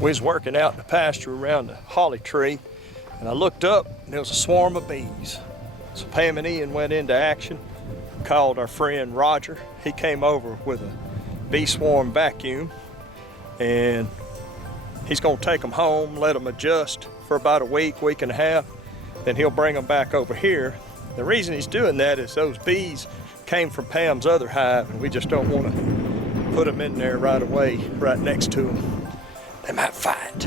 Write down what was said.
We was working out in the pasture around the holly tree, and I looked up and there was a swarm of bees. So Pam and Ian went into action, called our friend Roger. He came over with a bee swarm vacuum, and he's gonna take them home, let them adjust for about a week, week and a half, then he'll bring them back over here. The reason he's doing that is those bees came from Pam's other hive, and we just don't want to put them in there right away, right next to them. They might fight.